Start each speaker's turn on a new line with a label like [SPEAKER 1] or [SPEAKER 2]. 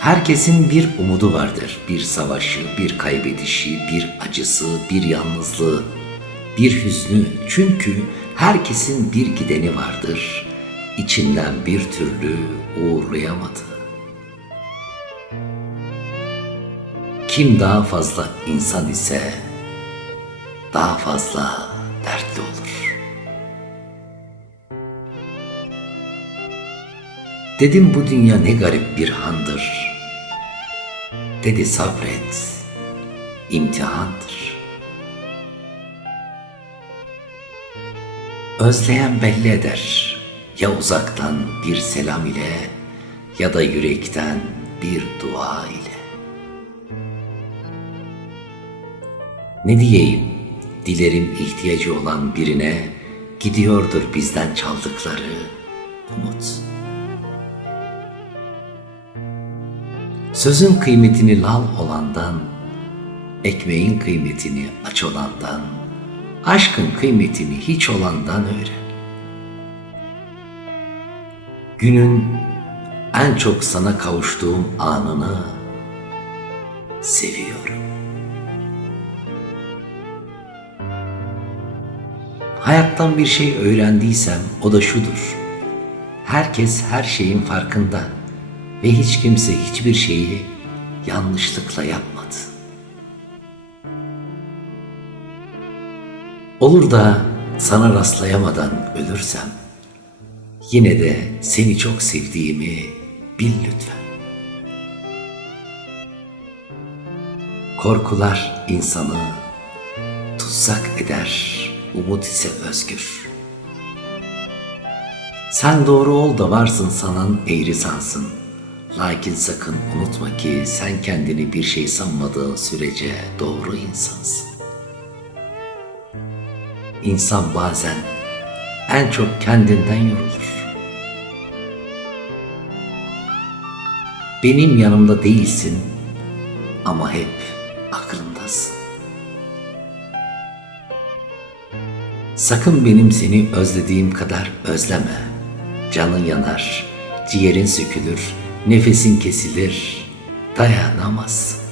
[SPEAKER 1] Herkesin bir umudu vardır. Bir savaşı, bir kaybedişi, bir acısı, bir yalnızlığı, bir hüznü. Çünkü herkesin bir gideni vardır. İçinden bir türlü uğurlayamadı. Kim daha fazla insan ise daha fazla dertli olur. Dedim bu dünya ne garip bir handır. Dedi sabret, imtihandır. Özleyen belli eder. Ya uzaktan bir selam ile ya da yürekten bir dua ile. Ne diyeyim? Dilerim ihtiyacı olan birine gidiyordur bizden çaldıkları umut. Sözün kıymetini lal olandan, ekmeğin kıymetini aç olandan, aşkın kıymetini hiç olandan öğren. Günün en çok sana kavuştuğum anını seviyorum. Hayattan bir şey öğrendiysem o da şudur. Herkes her şeyin farkında ve hiç kimse hiçbir şeyi yanlışlıkla yapmadı. Olur da sana rastlayamadan ölürsem yine de seni çok sevdiğimi bil lütfen. Korkular insanı tutsak eder, umut ise özgür. Sen doğru ol da varsın sanan eğri sansın. Lakin sakın unutma ki sen kendini bir şey sanmadığın sürece doğru insansın. İnsan bazen en çok kendinden yorulur. Benim yanımda değilsin ama hep aklımdasın. Sakın benim seni özlediğim kadar özleme. Canın yanar, ciğerin sökülür, nefesin kesilir, dayanamazsın.